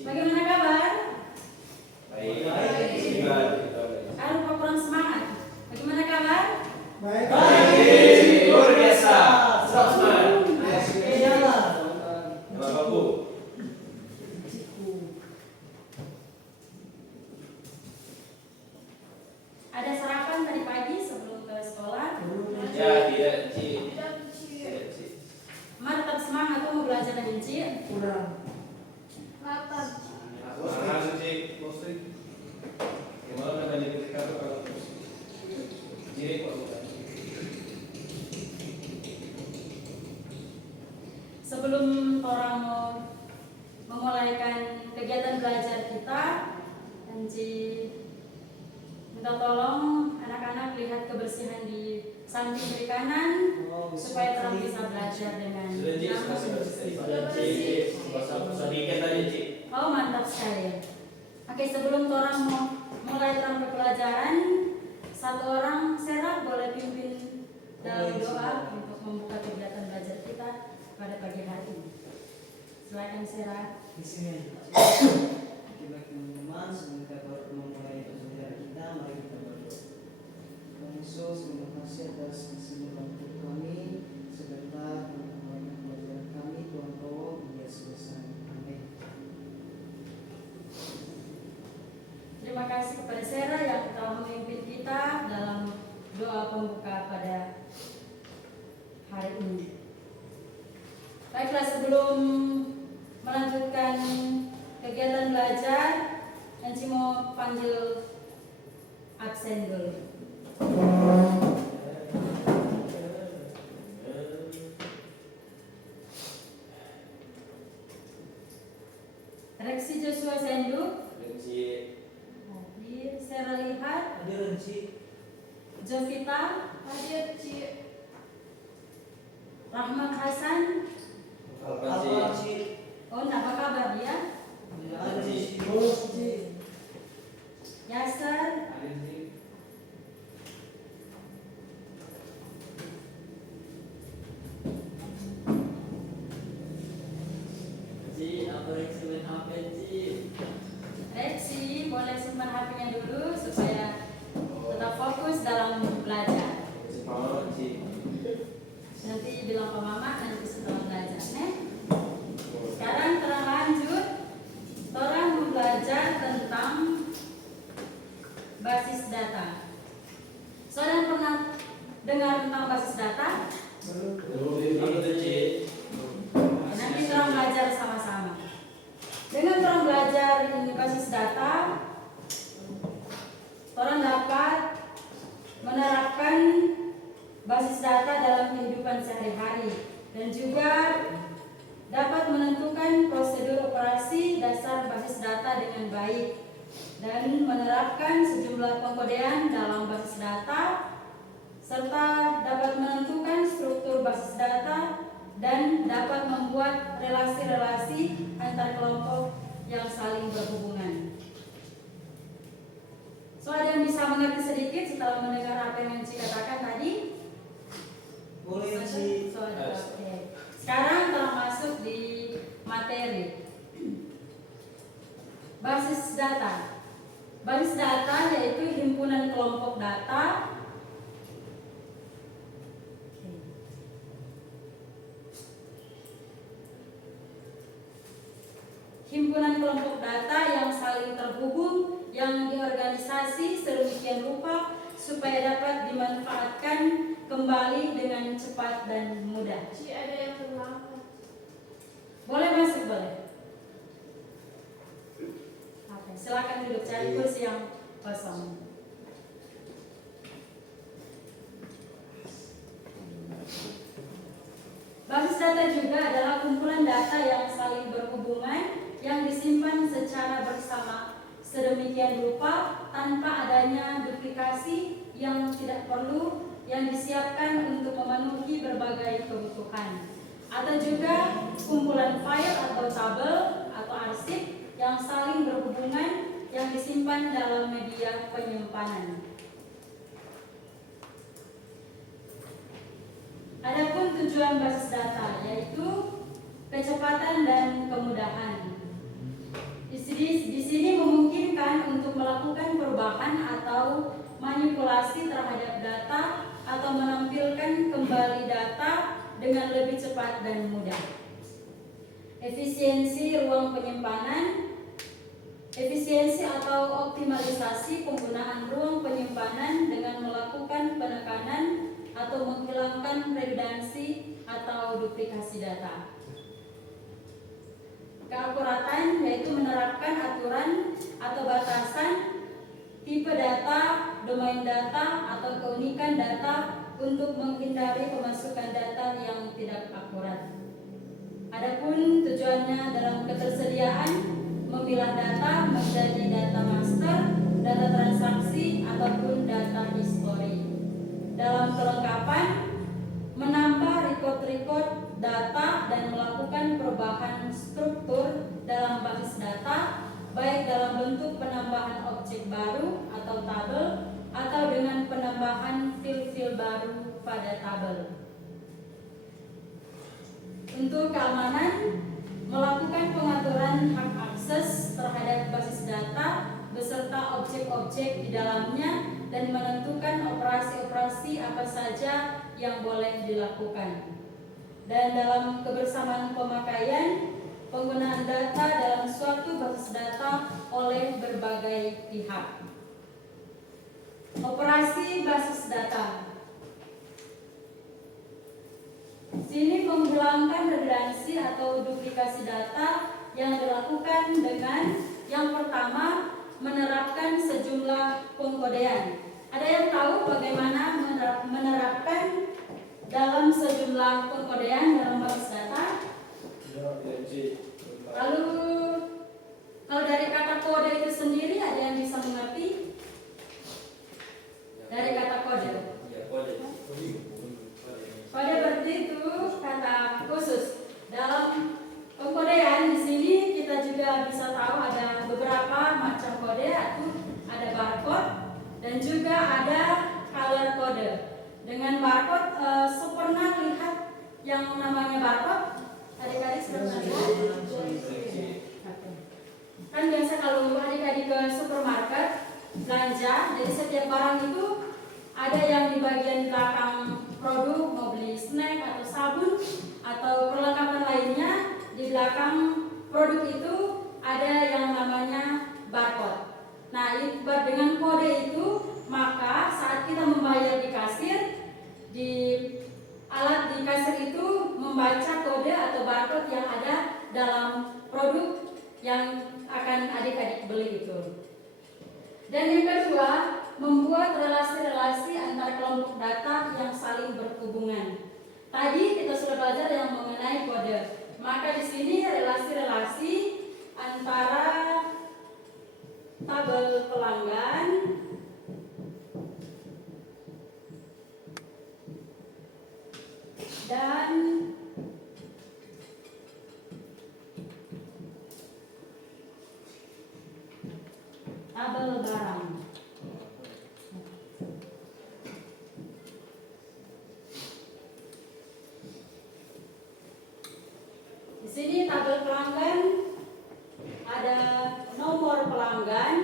Bagaimana kabar? Baik. Lupa kurang semangat. Bagaimana kabar? Baik. Luar biasa. Selamat. Bapak Bu. Ada sarapan tadi pagi sebelum ke sekolah? Ya, tidak, Ci. Mar tetap semangat tuh mau belajar dengan Ci. Masuk, Ci. Gimana namanya ketika itu kalau Ci, Pak? Sebelum orang mau memulaikan kegiatan belajar kita, Ci minta tolong anak-anak lihat kebersihan di samping kiri kanan supaya terang bisa belajar dengan Sudah, Ci. Sudah, Ci. Sedikit aja, Ci. Oh, mantap sekali. Oke, sebelum orang mau mulai terang pelajaran, satu orang Sarah boleh pimpin dalam doa untuk membuka kegiatan belajar kita pada pagi hari ini. Silakan Sarah. Teman-teman, sebelum kita memulai pelajaran kita, mari kita berdoa. Tuhan Yesus, terima kasih atas kasih waktu kami sebentar untuk memulai pelajaran kami. Tuhan tolong biar selesai. Amin. Terima kasih kepada Sarah yang telah memimpin kita dalam doa pembuka pada hari ini. Baiklah, sebelum melanjutkan kegiatan belajar, Nanti mau panggil absen dulu. Reksi Joshua Sendu. Hadir. Sarah Lihat. Hadir, Ci. Jovita. Hadir, Ci. Rahmat Hasan. Apa, Ci? Oh, apa kabar dia? Ada Ci. Yasser. Reksi, boleh simpan HP-nya dulu supaya tetap fokus dalam belajar. Nanti bilang ke mama nanti setelah belajar, nih. Sekarang lanjut, orang belajar tentang basis data. Saudara pernah dengar tentang basis data? Nanti orang belajar sama-sama. Dengan orang belajar ini basis data, orang dapat menerapkan basis data dalam kehidupan sehari-hari dan juga dapat menentukan prosedur operasi dasar basis data dengan baik dan menerapkan sejumlah pengkodean dalam basis data serta dapat menentukan struktur basis data dan dapat membuat relasi-relasi antar kelompok yang saling berhubungan. So, ada yang bisa mengerti sedikit setelah mendengar apa yang Ci katakan tadi? Boleh, Ci. Oke. Sekarang telah masuk di materi. Basis data. Basis data yaitu himpunan kelompok data yang saling terhubung yang diorganisasi sedemikian rupa supaya dapat dimanfaatkan kembali dengan cepat dan mudah. Ci, ada yang terlambat. Boleh masuk, boleh. Oke, silakan duduk, cari kursi yang kosong. Basis data juga adalah kumpulan data yang saling berhubungan yang disimpan secara bersama sedemikian rupa tanpa adanya duplikasi yang tidak perlu yang disiapkan untuk memenuhi berbagai kebutuhan, atau juga kumpulan file atau tabel atau arsip yang saling berhubungan yang disimpan dalam media penyimpanan. Adapun tujuan basis data yaitu kecepatan dan kemudahan. Di sini memungkinkan untuk melakukan perubahan atau manipulasi terhadap data atau menampilkan kembali data dengan lebih cepat dan mudah. Efisiensi ruang penyimpanan. Efisiensi atau optimalisasi penggunaan ruang penyimpanan dengan melakukan penekanan atau menghilangkan redundansi atau duplikasi data. Keakuratan yaitu menerapkan aturan atau batasan tipe data, domain data, atau keunikan data untuk menghindari pemasukan data yang tidak akurat. Adapun tujuannya dalam ketersediaan memilah data menjadi data master, data transaksi, ataupun data history. Dalam kelengkapan, menambah record-record data dan melakukan perubahan struktur dalam basis data, baik dalam bentuk penambahan objek baru atau tabel, atau dengan penambahan fil-fil baru pada tabel. Untuk keamanan, melakukan pengaturan hak akses terhadap basis data beserta objek-objek di dalamnya dan menentukan operasi-operasi apa saja yang boleh dilakukan. Dan dalam kebersamaan pemakaian, penggunaan data dalam suatu basis data oleh berbagai pihak. Operasi basis data. Sini menghilangkan redundansi atau duplikasi data yang dilakukan dengan yang pertama menerapkan sejumlah pengkodean. Ada yang tahu bagaimana menerapkan dalam sejumlah pengkodean dalam basis data? Lalu kalau dari kata kode itu sendiri ada yang bisa mengerti? Dari kata kode. Kode berarti itu kata khusus. Dalam pengkodean di sini kita juga bisa tahu ada beberapa macam kode, yaitu ada barcode dan juga ada color code. Dengan barcode, pernah lihat yang namanya barcode? Adik-adik sudah pernah lihat? Kan biasa kalau adik-adik ke supermarket belanja, jadi setiap barang itu ada yang di bagian belakang produk, mau beli snack atau sabun atau perlengkapan lainnya, di belakang produk itu ada yang namanya barcode. Nah, dengan kode itu, maka saat kita membayar di kasir, di alat di kasir itu membaca kode atau barcode yang ada dalam produk yang akan adik-adik beli itu. Dan yang kedua, membuat relasi-relasi antara kelompok data yang saling berhubungan. Tadi kita sudah belajar yang mengenai kode. Maka di sini relasi-relasi antara tabel pelanggan dan tabel barang. Di sini tabel pelanggan ada nomor pelanggan,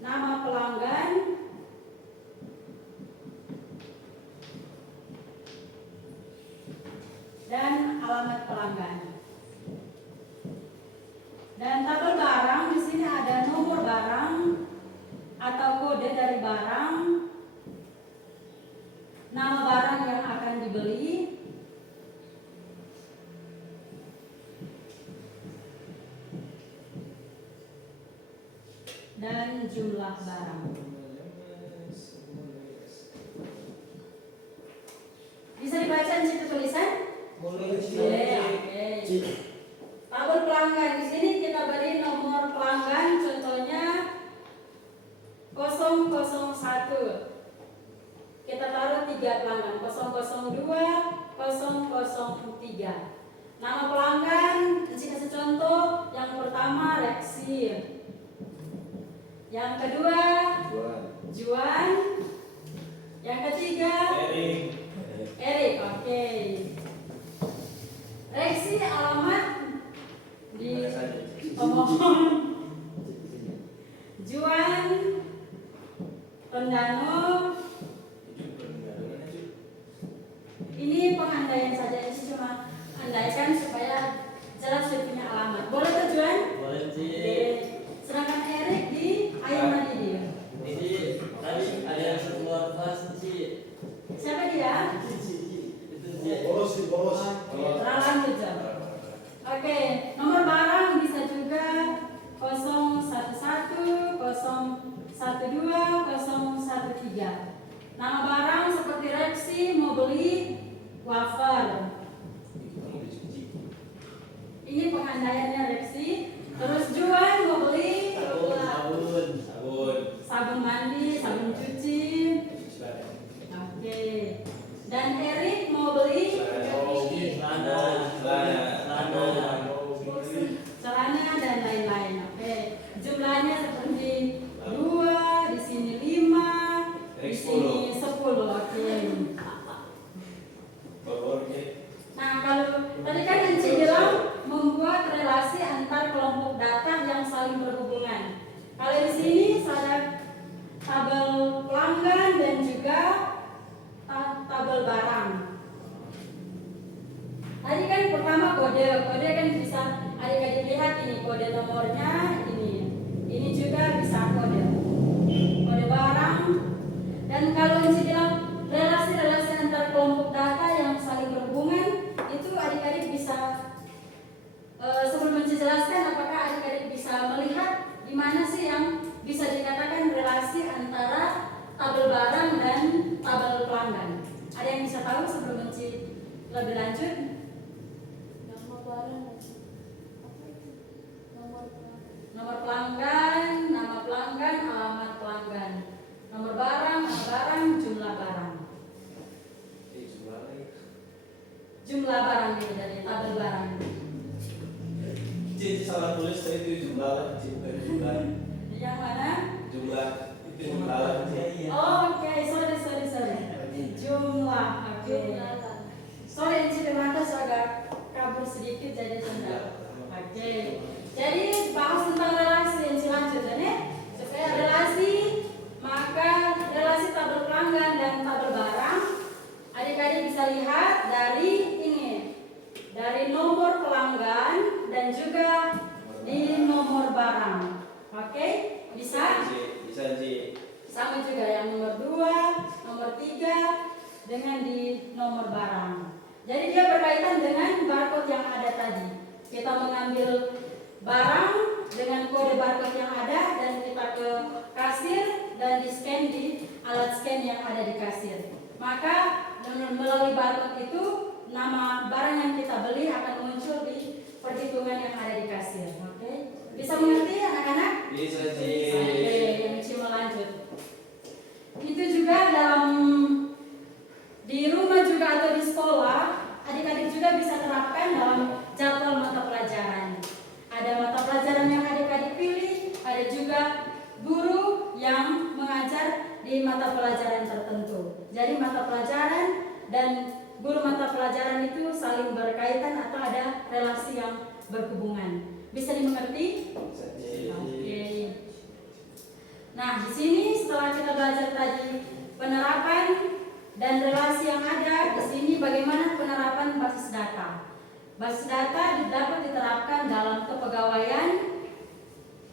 nama pelanggan, dan alamat pelanggan. Dan tabel barang di sini ada nomor barang atau kode dari barang, nama barang yang akan dibeli, dan jumlah barang. Bisa dibaca di situ tulisan? Boleh. Oke. Tabel pelanggan di sini kita beri nomor pelanggan, contohnya 001. Kita taruh 3 pelanggan, 002, 003. Nama pelanggan, kasih contoh. Yang pertama Rexi, yang kedua Juan, yang ketiga Dano. Ini pengandaian saja, ini cuma andaikan supaya jelas dia punya alamat. Boleh tujuan? Boleh Ci. Oke. Sedangkan Erik di Ayam Madi. Ini tadi ada yang keluar kelas Ci. Siapa dia? Itu Ci. Oke, terlanjut Jam. Oke, nomor barang bisa juga 011, 012, 013. Nama barang seperti Rexi mau beli wafer. Ini pengandaiannya Rexi. Terus Juan mau beli sabun mandi, sabun cuci. Oke. Dan Erik mau beli celana dan lain-lain. Oke. Jumlahnya seperti 2, di sini 5, di sini 10. Oke. Nah, kalau tadi kan Enci bilang membuat relasi antar kelompok data yang saling berhubungan. Kalau di sini ada tabel pelanggan dan juga tabel barang. Tadi kan pertama kode kan bisa adik-adik lihat ini kode nomornya ini juga bisa kode barang. Dan kalau Enci bilang relasi-relasi antar kelompok data yang saling berhubungan, itu adik-adik bisa sebelum menjelaskan apakah adik-adik bisa melihat di mana sih yang bisa dikatakan relasi antara tabel barang dan tabel pelanggan. Ada yang bisa tahu sebelum Enci lebih lanjut? Nama barang. Apa itu? Nomor pelanggan, nama pelanggan, alamat pelanggan. Nomor barang, nama barang, jumlah barang. Jumlah barang ini dari tabel barang. Ci salah tulis itu jumlah Yang mana? jumlah itu jumlah Ci. Oh, oke, sorry. Jumlah, oke. Sorry, Enci Demantos agak kabur sedikit jadi tunda. Oke. Jadi bahas tentang relasi Enci lanjut ya. Supaya relasi, maka relasi tabel pelanggan dan tabel barang adik-adik bisa lihat dari ini, dari nomor pelanggan dan juga di nomor barang. Oke, bisa? Bisa Ci. Sama juga yang nomor 2, nomor 3 dengan di nomor barang. Jadi dia berkaitan dengan barcode yang ada tadi. Kita mengambil barang dengan kode barcode yang ada dan kita ke kasir dan di scan di alat scan yang ada di kasir. Maka melalui barcode itu nama barang yang kita beli akan muncul di perhitungan yang ada di kasir. Oke? Bisa mengerti anak-anak? Bisa Ci. Oke, yang cuma lanjut. Itu juga dalam di rumah juga atau di sekolah, adik-adik juga bisa terapkan dalam jadwal mata pelajaran. Ada mata pelajaran yang adik-adik pilih, ada juga guru yang mengajar di mata pelajaran tertentu. Jadi mata pelajaran dan guru mata pelajaran itu saling berkaitan atau ada relasi yang berhubungan. Bisa dimengerti? Oke. Nah, di sini setelah kita belajar tadi penerapan dan relasi yang ada, di sini bagaimana penerapan basis data. Basis data dapat diterapkan dalam kepegawaian,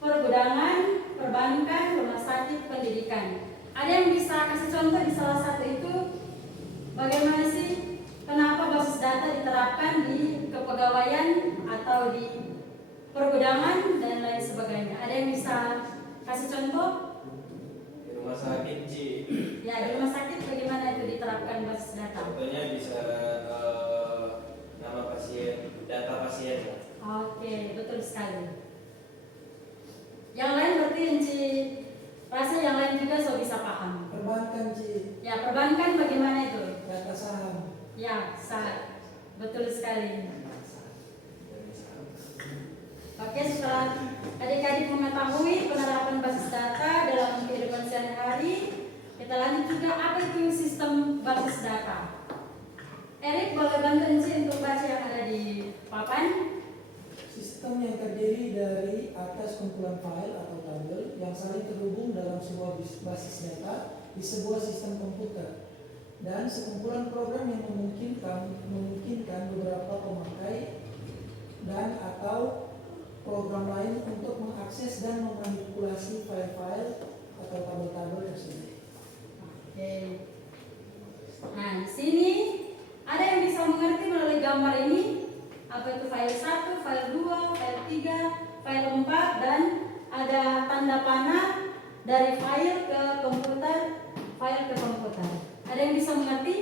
pergudangan, perbankan, rumah sakit, pendidikan. Ada yang bisa kasih contoh di salah satu itu bagaimana sih kenapa basis data diterapkan di kepegawaian atau di pergudangan dan lain sebagainya. Ada yang bisa kasih contoh? Di rumah sakit Ci. Ya, di rumah sakit bagaimana itu diterapkan basis data? Contohnya bisa nama pasien, data pasien. Oke, betul sekali. Yang lain berarti Enci rasa yang lain juga so bisa paham. Perbankan Ci, Ya, perbankan bagaimana itu? data saham. Ya, sah. Betul sekali. Oke, setelah adik-adik mengetahui penerapan basis data dalam kehidupan sehari-hari, kita lanjut juga apa itu sistem basis data. Erik boleh bantu Enci untuk baca yang ada di papan? Sistem yang terdiri dari atas kumpulan file atau tabel yang saling terhubung dalam sebuah basis data di sebuah sistem komputer, dan sekumpulan program yang memungkinkan beberapa pemakai dan atau program lain untuk mengakses dan memanipulasi file-file atau tabel-tabel tersebut. Oke. Nah, di sini ada yang bisa mengerti melalui gambar ini apa itu file 1, file 2, file 3, file 4, dan ada tanda panah dari file ke komputer, file ke komputer. Ada yang bisa mengerti?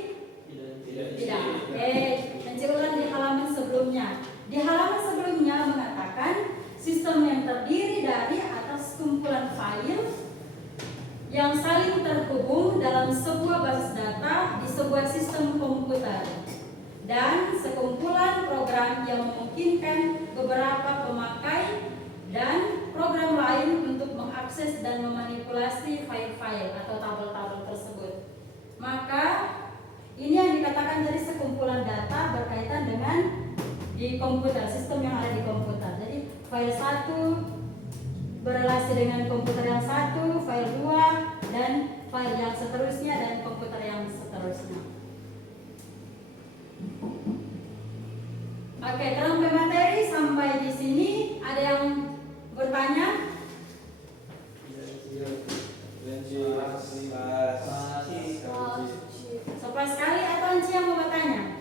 Tidak. Oke, nanti ulang di halaman sebelumnya. Di halaman sebelumnya mengatakan sistem yang terdiri dari atas kumpulan file yang saling terhubung dalam sebuah basis data di sebuah sistem komputer, dan sekumpulan program yang memungkinkan beberapa pemakai dan program lain untuk mengakses dan memanipulasi file-file atau tabel-tabel tersebut. Maka ini yang dikatakan dari sekumpulan data berkaitan dengan di komputer, sistem yang ada di komputer. Jadi file 1 berrelasi dengan komputer yang 1, file 2, dan file yang seterusnya, dan komputer yang seterusnya. Oke, dalam materi sampai di sini ada yang bertanya? Sopan sekali atau Enci yang mau bertanya?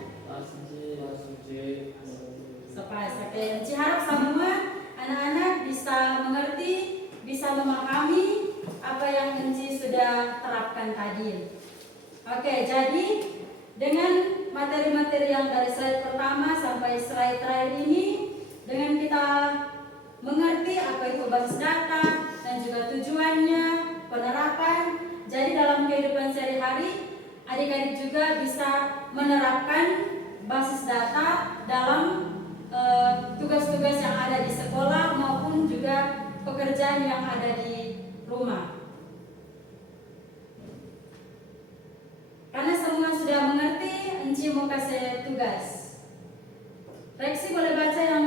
Sopan. Oke, Enci harap semua anak-anak bisa mengerti, bisa memahami apa yang Enci sudah terapkan tadi. Oke, jadi dengan materi-materi yang dari slide pertama sampai slide terakhir ini, dengan kita mengerti apa itu basis data dan juga tujuannya, penerapan, jadi dalam kehidupan sehari-hari adik-adik juga bisa menerapkan basis data dalam tugas-tugas yang ada di sekolah maupun juga pekerjaan yang ada di rumah. Karena semua sudah mengerti, Enci mau kasih tugas. Reksi boleh baca yang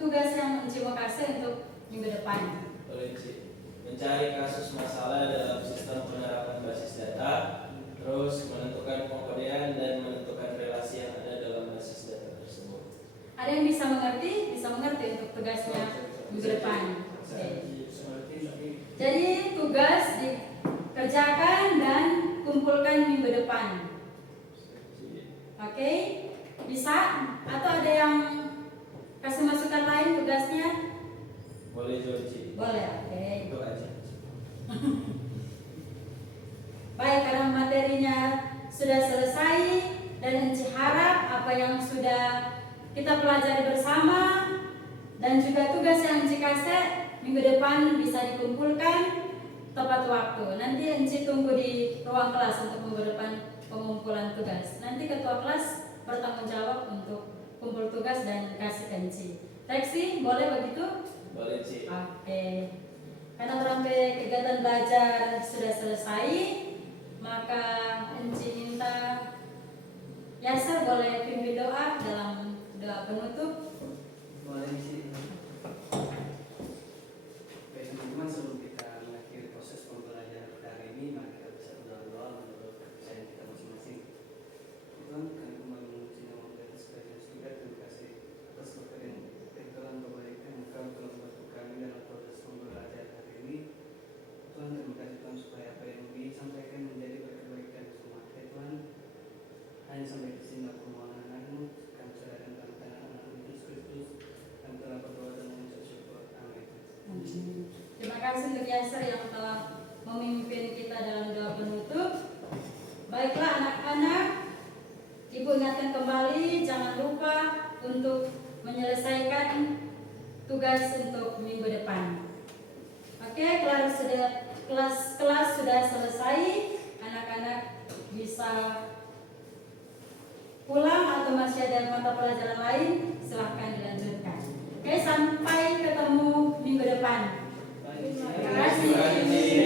tugas yang Enci mau kasih untuk minggu depan. Boleh sih. Mencari kasus masalah dalam sistem penerapan basis data, terus menentukan pengkodean dan menentukan relasi yang ada dalam basis data tersebut. Ada yang bisa mengerti untuk tugasnya minggu depan. Oke. Jadi tugas dikerjakan dan kumpulkan minggu depan. Oke, bisa? Atau ada yang kasih masukan lain tugasnya? Boleh Jorji. Boleh, oke. Itu aja. Baik, karena materinya sudah selesai dan Enci harap apa yang sudah kita pelajari bersama dan juga tugas yang Enci kasih minggu depan bisa dikumpulkan tepat waktu. Nanti Enci tunggu di ruang kelas untuk minggu depan pengumpulan tugas. Nanti ketua kelas bertanggung jawab untuk kumpul tugas dan kasih ke Enci. Reksi, boleh begitu? Boleh Ci. Oke. Karena sampai kegiatan belajar sudah selesai, maka Enci minta Yasser boleh pimpin doa dalam doa penutup. Boleh sih. Baik teman-teman, sebelum kita mengakhiri proses pembelajaran kita hari ini, mari kita bisa berdoa menurut kepercayaan kita masing-masing. Tuhan, kami kembali menguji nama di atas kerajaan surga. Terima kasih atas berkat yang telah kebaikan Engkau telah membantu kami dalam proses pembelajaran hari ini. Tuhan, terima kasih Tuhan supaya apa yang disampaikan menjadi berkebaikan semua. Ya Tuhan, hanya sampai di sini aku mohon anak-anakmu, kami serahkan dalam tangan anak Yesus Kristus, dan telah berdoa dan mengucap syukur. Amin. Terima kasih untuk Yasser yang telah memimpin kita dalam doa penutup. Baiklah anak-anak, Ibu ingatkan kembali, jangan lupa untuk menyelesaikan tugas untuk minggu depan. Oke, kelas sudah selesai. Anak-anak bisa pulang atau masih ada mata pelajaran lain, silahkan dilanjutkan. Oke, sampai ketemu minggu depan. Terima kasih.